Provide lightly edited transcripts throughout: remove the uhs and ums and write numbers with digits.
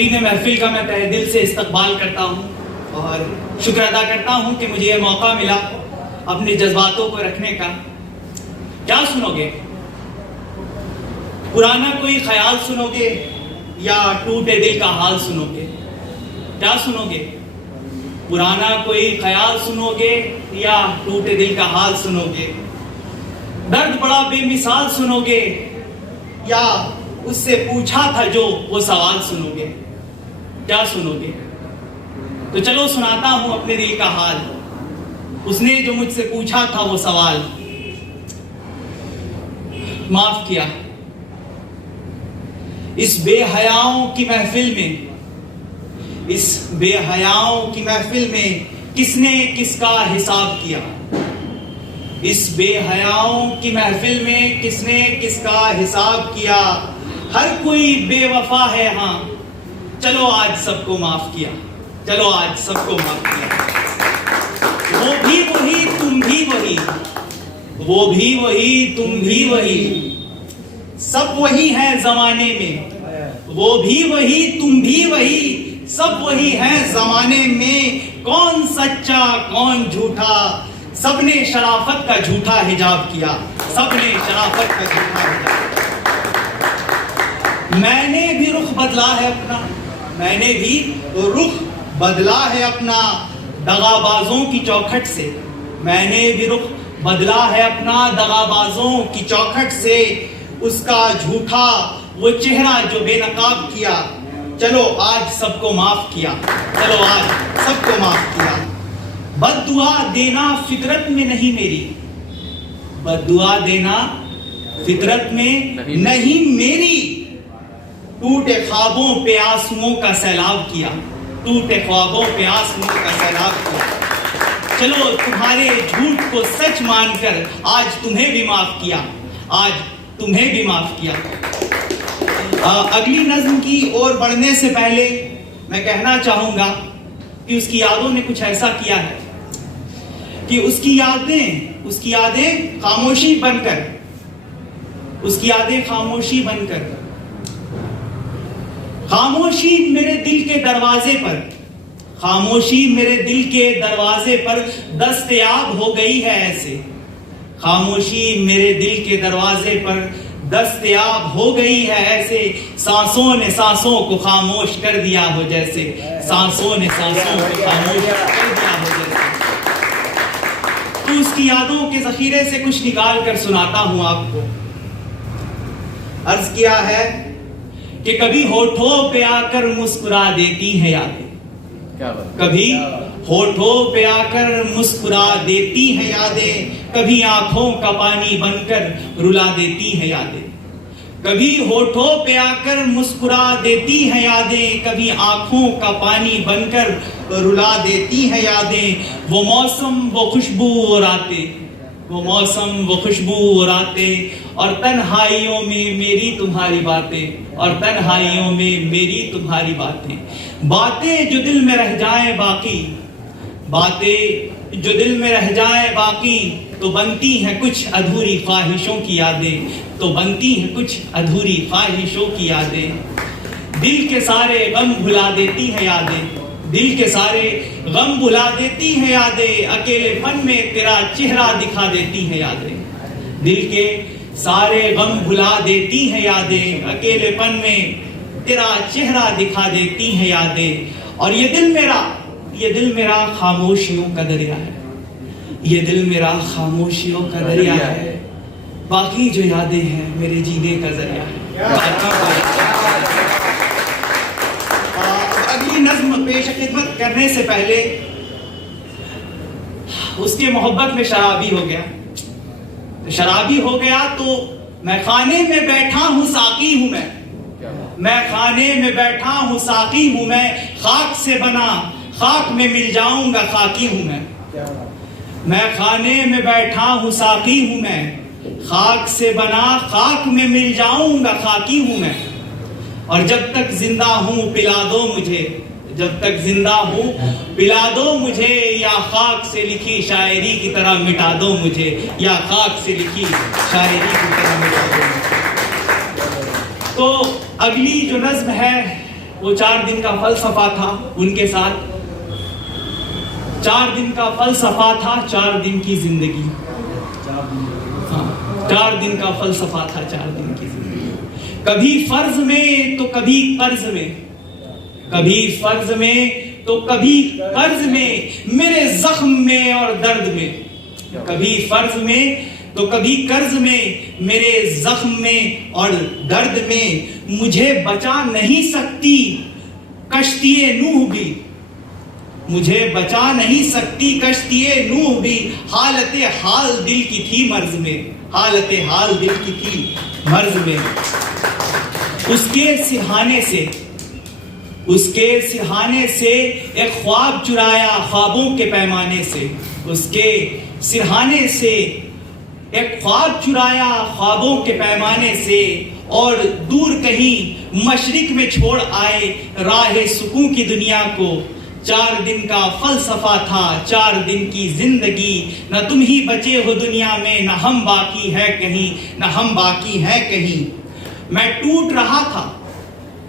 हाज़रीन महफिल का मैं तहे दिल से इस्तकबाल करता हूँ और शुक्र अदा करता हूँ कि मुझे ये मौका मिला अपने जज्बातों को रखने का। क्या सुनोगे? पुराना कोई ख्याल सुनोगे या टूटे दिल का हाल सुनोगे? क्या सुनोगे? पुराना कोई ख्याल सुनोगे या टूटे दिल का हाल सुनोगे? दर्द बड़ा बेमिसाल सुनोगे या उससे पूछा था जो वो सवाल सुनोगे? क्या सुनोगे? तो चलो सुनाता हूं अपने दिल का हाल, उसने जो मुझसे पूछा था वो सवाल। माफ किया इस बेहयाओं की महफिल में, इस बेहयाओं की महफिल में किसने किसका हिसाब किया? इस बेहयाओं की महफिल में किसने किसका हिसाब किया? हर कोई बेवफा है हाँ, चलो आज सबको माफ किया, चलो आज सबको माफ किया। वो भी वही तुम भी वही, वो भी वही तुम भी वही, सब वही है जमाने में। वो भी वही तुम भी वही, सब वही है जमाने में। कौन सच्चा कौन झूठा, सबने शराफत का झूठा हिजाब किया, सबने शराफत का झूठा हिजाब। मैंने भी रुख बदला है अपना, मैंने भी रुख बदला है अपना दगाबाजों की चौखट से। मैंने भी रुख बदला है अपना दगाबाजों की चौखट से। उसका झूठा वो चेहरा जो बेनकाब किया, चलो आज सबको माफ किया, चलो आज सबको माफ किया। बद्दुआ देना फितरत में नहीं मेरी, बद्दुआ देना फितरत में नहीं मेरी। टूटे ख्वाबों पे आंसुओं का सैलाब किया, टूटे ख्वाबों पे आंसुओं का सैलाब किया। चलो तुम्हारे झूठ को सच मानकर आज तुम्हें भी माफ किया, आज तुम्हें भी माफ किया। अगली नज्म की ओर बढ़ने से पहले मैं कहना चाहूंगा कि उसकी यादों ने कुछ ऐसा किया है कि उसकी यादें खामोशी बनकर, उसकी यादें खामोशी बनकर, खामोशी मेरे दिल के दरवाजे पर, खामोशी मेरे दिल के दरवाजे पर दस्तयाब हो गई है ऐसे। खामोशी मेरे दिल के दरवाजे पर दस्तयाब हो गई है ऐसे। सांसों ने सांसों को खामोश कर दिया हो जैसे, सांसों ने सांसों को खामोश कर दिया हो जैसे। तो उसकी यादों के जखीरे से कुछ निकाल कर सुनाता हूं आपको। अर्ज किया है कि कभी होठों पे आकर मुस्कुरा देती है यादें, कभी होठों पे आकर मुस्कुरा देती है यादें, कभी आंखों का पानी बनकर रुला देती है यादें। कभी होठों पे आकर मुस्कुरा देती है यादें, कभी आंखों का पानी बनकर रुला देती है यादें। वो मौसम वो खुशबू और रातें, वो मौसम वो खुशबू और रातें, और तन्हाइयों में मेरी तुम्हारी बातें, और तन्हाइयों में मेरी तुम्हारी बातें। बातें जो दिल में रह जाएं बाकी, बातें जो दिल में रह जाएं बाकी, तो बनती हैं कुछ अधूरी ख्वाहिशों की यादें, तो बनती हैं कुछ अधूरी ख्वाहिशों की यादें। दिल के सारे गम भुला देती हैं यादें, दिल के सारे गम भुला देती हैं यादें, अकेलेपन में तेरा चेहरा दिखा देती हैं यादें। दिल के सारे गम भुला देती हैं यादें, अकेलेपन में तेरा चेहरा दिखा देती हैं यादें। और ये दिल मेरा खामोशियों का दरिया है, ये दिल मेरा खामोशियों का दरिया है। बाकी जो यादें हैं मेरे जीने का जरिया है। अगली नज्म पेश खिदमत करने से पहले उसके मोहब्बत में शराबी हो गया, शराबी हो गया तो मैं खाने में बैठा हूं साकी हूं मैं खाने में बैठा हूं साकी हूं मैं, खाक से बना खाक में मिल जाऊंगा खाकी हूं मैं खाने में बैठा हूं साकी हूं मैं, खाक से बना खाक में मिल जाऊंगा खाकी हूं मैं। और जब तक जिंदा हूं पिला दो मुझे, जब तक जिंदा हूं पिला दो मुझे, या खाक से लिखी शायरी की तरह मिटा दो मुझे, या खाक से लिखी शायरी की तरह मिटा दो मुझे। तो अगली जो नज्म है वो 4 दिन का फलसफा था उनके साथ। 4 दिन का फलसफा था 4 दिन की जिंदगी। 4 दिन का फलसफा था 4 दिन की जिंदगी। कभी फर्ज में तो कभी कर्ज में, कभी फर्ज में तो कभी कर्ज में, मेरे जख्म में और दर्द में। कभी फर्ज में तो कभी कर्ज में, मेरे जख्म में और दर्द में। मुझे बचा नहीं सकती कश्तिए नूह भी, मुझे बचा नहीं सकती कश्तिए नूह भी। हालते हाल दिल की थी मर्ज में, हालते हाल दिल की थी मर्ज में। उसके सिरहाने से, उसके सिरहाने से एक ख्वाब चुराया ख्वाबों के पैमाने से। उसके सिरहाने से एक ख्वाब चुराया ख्वाबों के पैमाने से, और दूर कहीं मशरिक में छोड़ आए राहे सुकून की दुनिया को। 4 दिन का फलसफा था 4 दिन की जिंदगी। न तुम ही बचे हो दुनिया में, न हम बाकी है कहीं, न हम बाकी है कहीं। मैं टूट रहा था,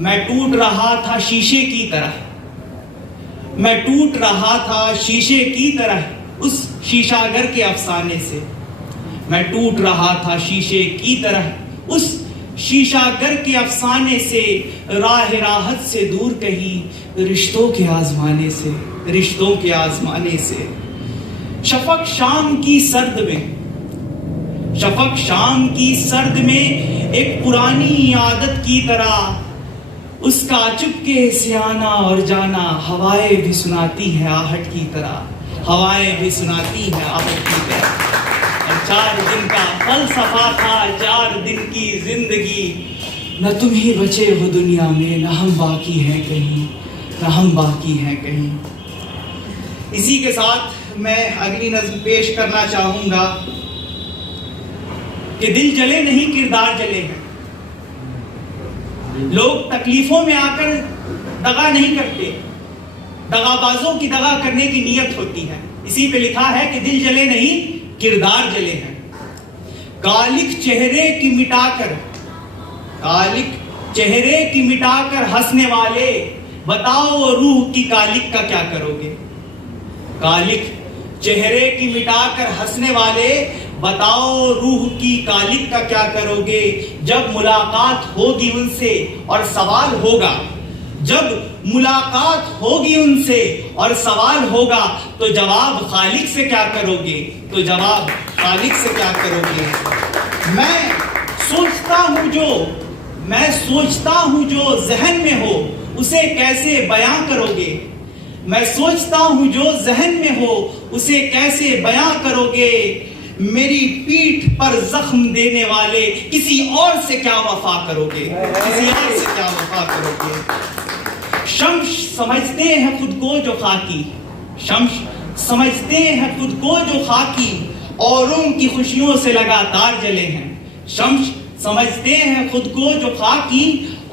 मैं टूट रहा था शीशे की तरह, मैं टूट रहा था शीशे की तरह उस शीशागर के अफसाने से। मैं टूट रहा था शीशे की तरह उस शीशागर के अफसाने से। राह राहत से दूर कहीं रिश्तों के आजमाने से, रिश्तों के आजमाने से। शफक शाम की सर्द में, शफक शाम की सर्द में एक पुरानी आदत की तरह उसका चुपके से आना और जाना। हवाएं भी सुनाती है आहट की तरह, हवाएं भी सुनाती है आहट की तरह। और 4 दिन का फलसफा था 4 दिन की जिंदगी। न तुम ही बचे हो दुनिया में, न हम बाकी हैं कहीं, न हम बाकी हैं कहीं। इसी के साथ मैं अगली नज़्म पेश करना चाहूंगा कि दिल जले नहीं किरदार जले हैं। लोग तकलीफों में आकर दगा नहीं करते, दगाबाजों की दगा करने की नीयत होती है। इसी पे लिखा है कि दिल जले नहीं किरदार जले हैं। कालिक चेहरे की मिटाकर, कालिक चेहरे की मिटाकर हंसने वाले, बताओ रूह की कालिक का क्या करोगे। कालिक चेहरे की मिटाकर हंसने वाले, बताओ रूह की कालिक का क्या करोगे। जब मुलाकात होगी उनसे और सवाल होगा, जब मुलाकात होगी उनसे और सवाल होगा, तो जवाब खालिक से क्या करोगे, तो जवाब खालिक से क्या करोगे। मैं सोचता हूं जो जहन में हो, उसे कैसे बयां करोगे। मैं सोचता हूं जो जहन में हो, उसे कैसे बयां करोगे। मेरी पीठ पर जख्म देने वाले, किसी और से क्या वफा करोगे, किसी और से क्या वफा करोगे। शम्स समझते हैं खुद को जो खाकी, शम्स समझते हैं खुद को जो खाकी, औरों की खुशियों से लगातार जले हैं। शम्स समझते हैं खुद को जो खाकी,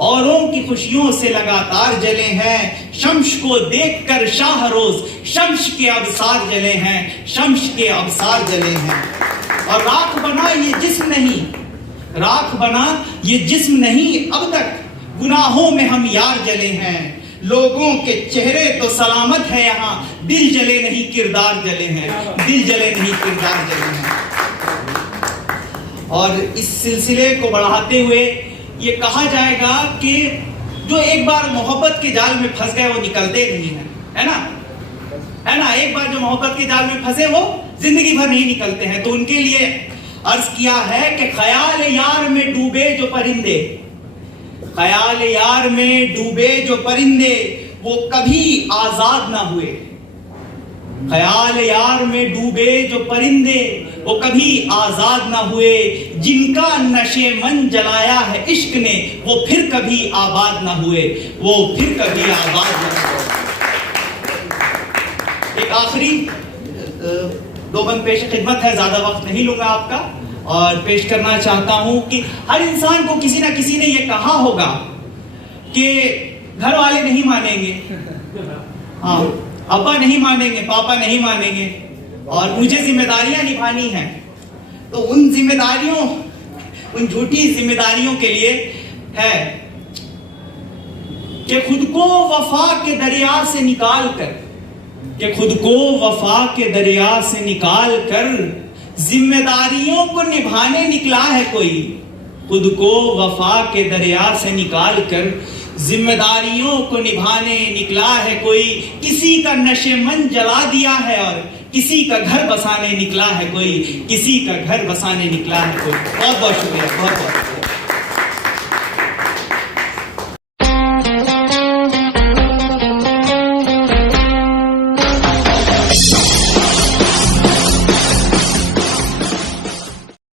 औरों की खुशियों से लगातार जले हैं। शम्स को देखकर शाहरोज शम्स के अबसार जले हैं, शम्स के अबसार जले हैं। और राख बना ये जिस्म नहीं, राख बना ये जिस्म नहीं, अब तक गुनाहों में हम यार जले हैं। लोगों के चेहरे तो सलामत है यहाँ, दिल जले नहीं किरदार जले हैं, दिल जले नहीं किरदार जले हैं। और इस सिलसिले को बढ़ाते हुए ये कहा जाएगा कि जो एक बार मोहब्बत के जाल में फंस गए वो निकलते नहीं हैं, है ना, है ना। एक बार जो मोहब्बत के जाल में फंसे वो जिंदगी भर नहीं निकलते हैं। तो उनके लिए अर्ज किया है कि ख्याल यार में डूबे जो परिंदे, ख्याल यार में डूबे जो परिंदे, वो कभी आजाद ना हुए। ख्याल यार में डूबे जो परिंदे, वो कभी आजाद ना हुए। जिनका नशे मन जलाया है इश्क ने, वो फिर कभी आबाद ना हुए, वो फिर कभी आबाद ना हुए। एक आखिरी 2 बंद पेश खिदमत है, ज्यादा वक्त नहीं लूंगा आपका, और पेश करना चाहता हूं कि हर इंसान को किसी ना किसी ने यह कहा होगा कि घर वाले नहीं मानेंगे, हाँ अब्बा नहीं मानेंगे, पापा नहीं मानेंगे, और मुझे जिम्मेदारियां निभानी हैं। तो उन जिम्मेदारियों, उन झूठी जिम्मेदारियों के लिए है कि खुद को वफा के दरिया से निकाल कर, कि खुद को वफा के दरिया से निकाल कर जिम्मेदारियों को निभाने निकला है कोई। खुद को वफा के दरिया से निकाल कर जिम्मेदारियों को निभाने निकला है कोई। किसी का नशेमन जला दिया है और किसी का घर बसाने निकला है कोई, किसी का घर बसाने निकला है कोई। बहुत बहुत शुक्रिया, बहुत बहुत।